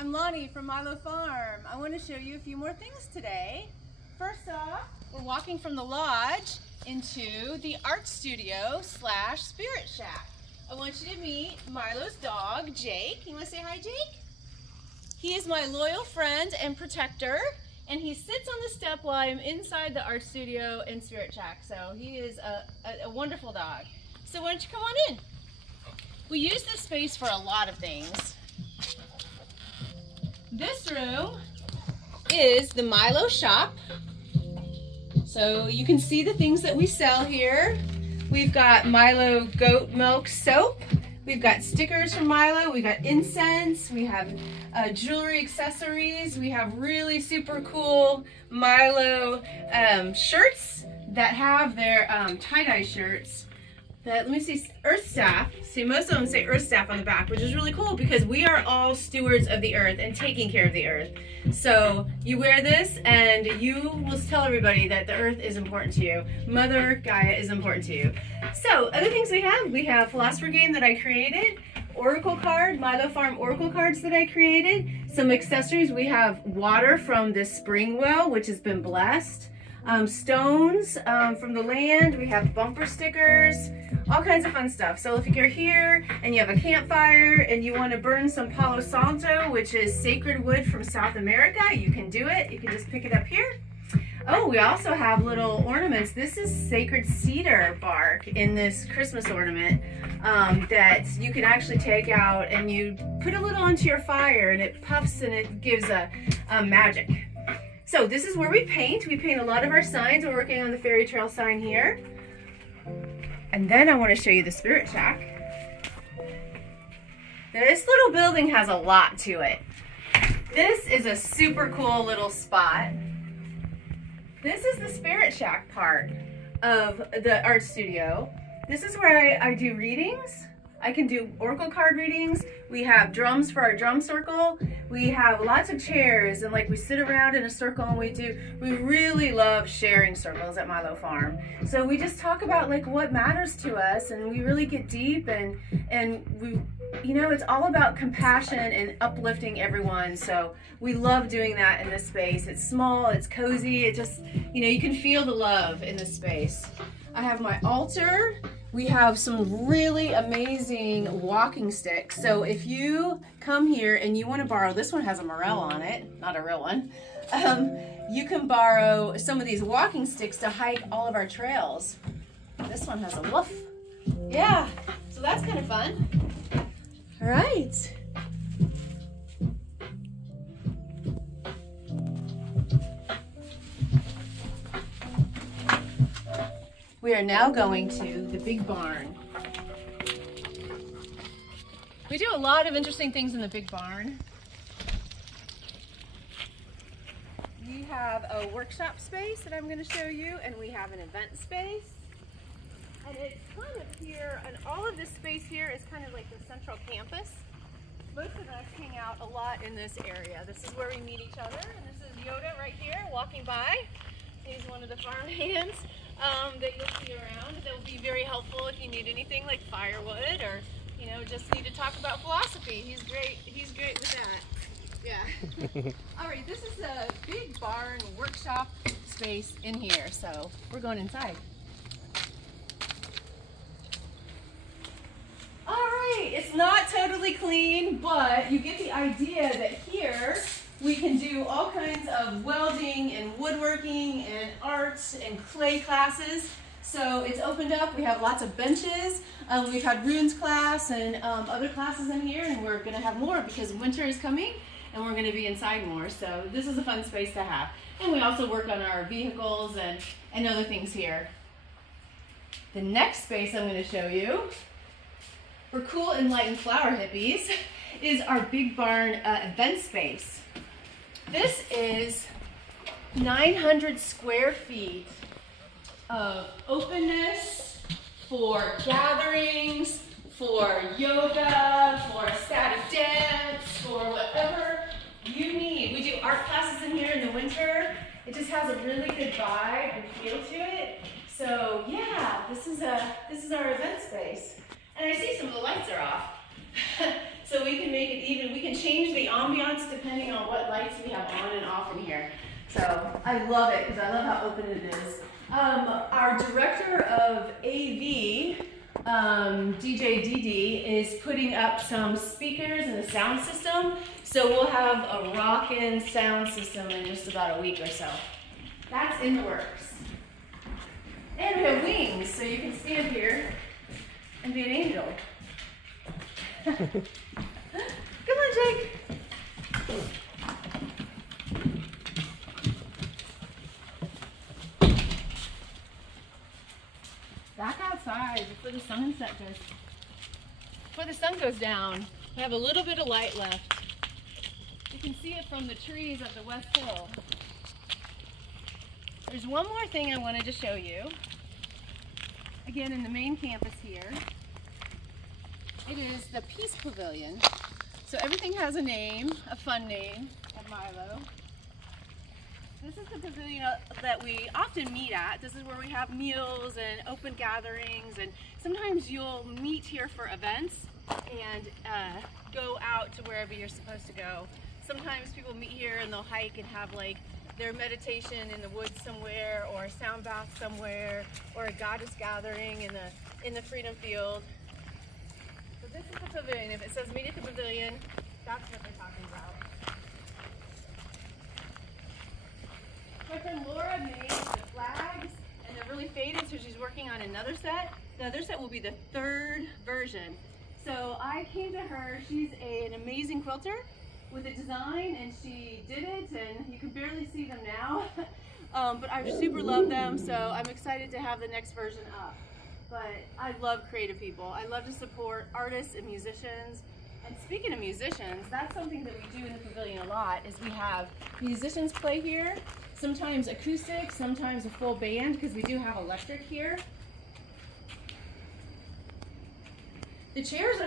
I'm Loni from Milo Farm. I want to show you a few more things today. First off, we're walking from the lodge into the art studio / spirit shack. I want you to meet Milo's dog, Jake. You want to say hi, Jake? He is my loyal friend and protector, and he sits on the step while I'm inside the art studio and spirit shack. So he is a wonderful dog. So why don't you come on in? We use this space for a lot of things. This room is the Milo Shop. So you can see the things that we sell here. We've got Milo goat milk soap. We've got stickers from Milo. We got incense. We have jewelry accessories. We have really super cool Milo shirts that have their tie-dye shirts. Let me see, earth staff. See, most of them say earth staff on the back, which is really cool because we are all stewards of the earth and taking care of the earth. So you wear this and you will tell everybody that the earth is important to you. Mother Gaia is important to you. So other things we have Philosopher game that I created, Oracle card, Milo Farm Oracle cards that I created, some accessories. We have water from this spring well, which has been blessed. Stones from the land. We have bumper stickers, all kinds of fun stuff. So if you're here and you have a campfire and you want to burn some Palo Santo, which is sacred wood from South America, you can do it. You can just pick it up here. Oh, we also have little ornaments. This is sacred cedar bark in this Christmas ornament that you can actually take out and you put a little onto your fire and it puffs and it gives a magic. So this is where we paint. We paint a lot of our signs. We're working on the fairy trail sign here. And then I want to show you the spirit shack. This little building has a lot to it. This is a super cool little spot. This is the spirit shack part of the art studio. This is where I do readings. I can do oracle card readings. We have drums for our drum circle. We have lots of chairs and like we sit around in a circle and we really love sharing circles at Milo Farm. So we just talk about like what matters to us and we really get deep and we, you know, it's all about compassion and uplifting everyone. So we love doing that in this space. It's small, it's cozy, it just, you know, you can feel the love in this space. I have my altar. We have some really amazing walking sticks. So if you come here and you want to borrow, this one has a morel on it, not a real one. You can borrow some of these walking sticks to hike all of our trails. This one has a woof. Yeah, so that's kind of fun. All right. We are now going to the big barn. We do a lot of interesting things in the big barn. We have a workshop space that I'm going to show you, and we have an event space. And it's kind of here, and all of this space here is kind of like the central campus. Most of us hang out a lot in this area. This is where we meet each other, and this is Yoda right here walking by. He's one of the farm hands. That you'll see around. That will be very helpful if you need anything like firewood or, you know, just need to talk about philosophy. He's great with that. Yeah. All right, this is a big barn workshop space in here, so we're going inside. All right, it's not totally clean, but you get the idea that here we can do all kinds of welding and woodworking and arts and clay classes. So it's opened up. We have lots of benches. We've had runes class and other classes in here, and we're going to have more because winter is coming and we're going to be inside more. So this is a fun space to have. And we also work on our vehicles and other things here. The next space I'm going to show you for cool, enlightened flower hippies is our big barn event space. This is 900 square feet of openness for gatherings, for yoga, for static dance, for whatever you need. We do art classes in here in the winter. It just has a really good vibe and feel to it. So yeah, this is our event space. And I see some of the lights are off. So we can make it even, we can change the ambiance depending on what lights we have on and off in here. So I love it because I love how open it is. Our director of AV, DJ DD, is putting up some speakers and a sound system. So we'll have a rockin' sound system in just about a week or so. That's in the works. And we have wings, so you can stand here and be an angel. Come on, Jake. Back outside before the sunset goes. Before the sun goes down, we have a little bit of light left. You can see it from the trees of the West Hill. There's one more thing I wanted to show you. Again, in the main campus here. It is the Peace Pavilion. So everything has a name, a fun name at Milo. This is the pavilion that we often meet at. This is where we have meals and open gatherings, and sometimes you'll meet here for events and go out to wherever you're supposed to go. Sometimes people meet here and they'll hike and have like their meditation in the woods somewhere, or a sound bath somewhere, or a goddess gathering in the Freedom Field. So this is the pavilion. If it says meet at the pavilion, that's what they're talking about. My friend Laura made the flags, and they're really faded, so she's working on another set. The other set will be the 3rd version. So I came to her. She's an amazing quilter with a design, and she did it, and you can barely see them now. But I super love them, so I'm excited to have the next version up. But I love creative people. I love to support artists and musicians. And speaking of musicians, that's something that we do in the pavilion a lot, is we have musicians play here, sometimes acoustic, sometimes a full band, because we do have electric here. The chairs are